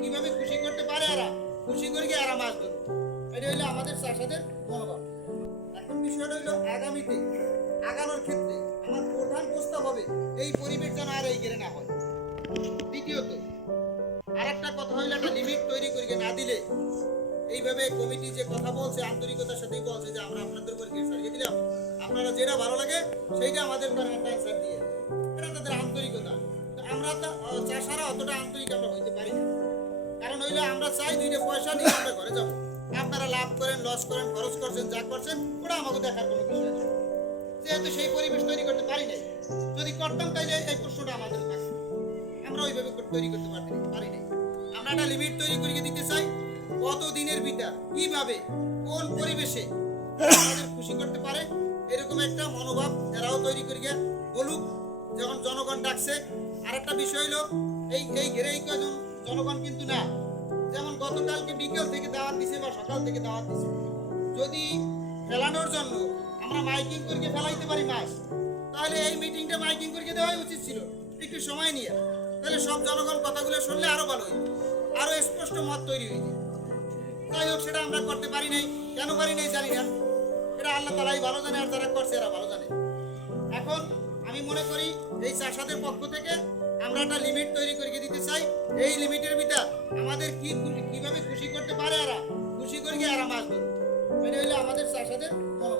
কিভাবে খুশি করতে পারে এরা, খুশি করে গিয়ে এরা মাছ ধরবে। এটা হইলো আমাদের চাষাদের মনোভাব। এখন বিষয়টা হইলো আগামীতে আগানোর ক্ষেত্রে আমার প্রধান প্রস্তাব হবে এই পরিবেশ যেন আর এই গেলে না হয়। দ্বিতীয়ত আরেকটা কথা হইলো একটা লিমিট তৈরি করিয়ে না দিলে এইভাবে কমিটি যে কথা বলছে আন্তরিকতার সাথেই বলছে যে আমরা আপনাদের উপর গিয়ে সরিয়ে দিলাম, আপনারা যেটা ভালো লাগে সেইটা আমাদের অ্যান্সার দিয়ে, এটা তাদের আন্তরিকতা। তো আমরা তো চাষারা অতটা আন্তরিক আমরা হইতে পারি না। কারণ হইলো আমরা চাই দুইটা পয়সা নিয়ে আমরা ঘরে যাবো, আপনারা লাভ করেন লস করেন খরচ করছেন যা করছেন ওটা আমাকে দেখার কোনো বিষয় নেই। যেহেতু সেই পরিবেশ তৈরি করতে পারি নাই, যদি করতাম তাইলে এই প্রশ্নটা আমাদের থাকতো, আমরা ওইভাবে তৈরি করতে পারি নাই। আমরা একটা লিমিট তৈরি করে দিতে চাই, কত দিনের ভিতর কিভাবে কোন পরিবেশে আমাদের খুশি করতে পারে এরকম একটা মনোভাব এরাও তৈরি করিয়া বলুক যখন জনগণ ডাকছে। আর একটা বিষয় হলো এই ঘেরে কজন জনগণ কিন্তু না, যেমন গতকালকে বিকেল থেকে দাওয়াত দিছে বা সকাল থেকে দাওয়াত দিছে, যদি ফেলানোর জন্য আমরা মাইকিং করে ফেলাইতে পারি মাস, তাহলে এই মিটিংটা মাইকিং করে দেওয়াই উচিত ছিল একটু সময় নিয়ে। তাহলে সব জনগণ কথাগুলো শুনলে আরো ভালো হইত, আরো স্পষ্ট মত তৈরি হইত। যাই হোক সেটা আমরা করতে পারি নাই, কেন পারি নাই জানি না, এটা আল্লাহ তাআলাই ভালো জানে আর যারা করছে এরা ভালো জানে। এখন আমি মনে করি এই চাষাদের পক্ষ থেকে আমরা একটা লিমিট তৈরি করে দিতে চাই, এই লিমিটের ভিতর আমাদের কিভাবে খুশি করতে পারে এরা, খুশি করে এরা মাছ ধরবে। এটা হইলো আমাদের চাষাদের মনোভাব।